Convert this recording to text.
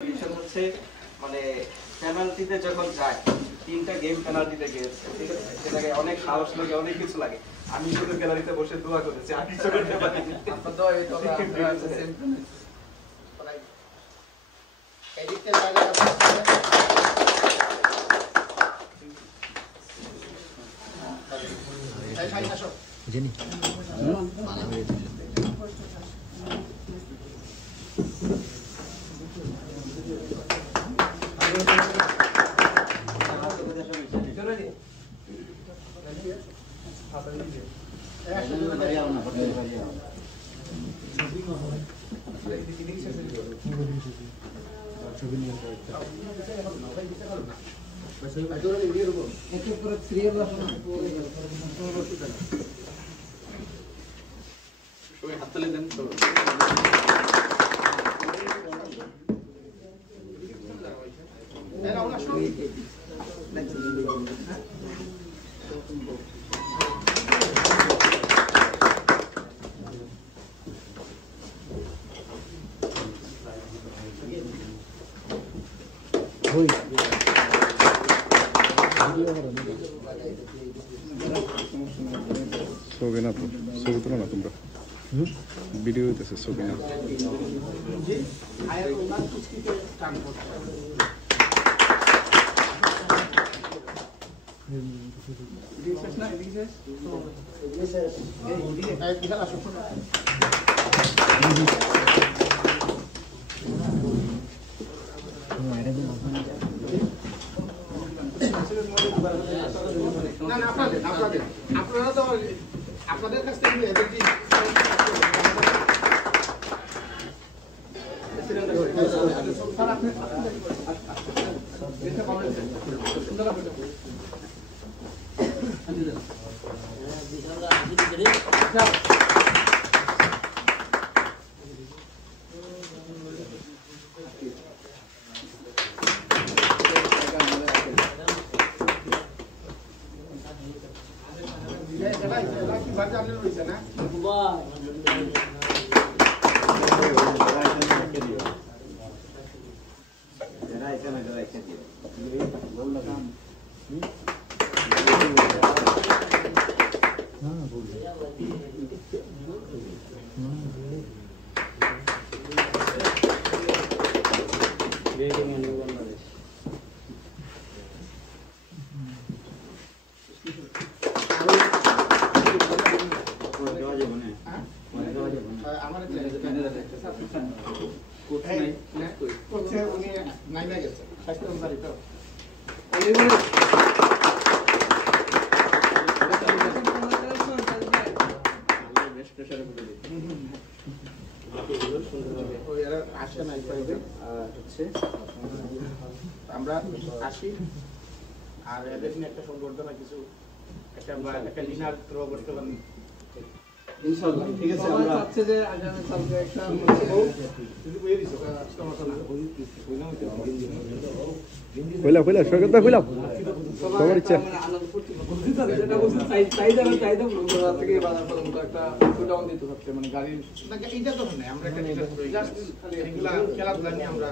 বিষয় হচ্ছে মানে পেনাল্টিতে যখন যায় তিনটা গেম পেনাল্টিতে গিয়েছে ঠিক আছে সেটাকে অনেক সাহস লাগে অনেক কিছু লাগে আমি শুধু গ্যালারিতে বসে দোয়া করেছি আর কিছু করতে পারিনি আপনার দোয়া এই কথা আছে সেম এই দিকতে জায়গা আছে জেনি মালা হয়ে গেছে হাততালি দেন তো ছবি না তো ছবি তোলো না তোমরা ভিডিও হইতেছে ছবি না আপনারা তো আপনাদের কাছ থেকে আমরা আসি আর এদের নিয়ে একটা সংবর্ধনা কিছু একটা লিনার থ্রো করতে পারেন ইনশাআল্লাহ ঠিক আছে আমরা চাচ্ছি যে আগামী কালকে একটা যদি বইয়ে দিছো সমস্যা না কইলা সরকারটা কইলা সবার ইচ্ছা যেটা বলছেন চাইদা বড় থেকে বাজার পর্যন্ত একটা গোডাউন দিতে হচ্ছে মানে গাড়ি না এটা তো না আমরা একটা জাস্ট খালি এগুলা খেলাধুলা নিয়ে আমরা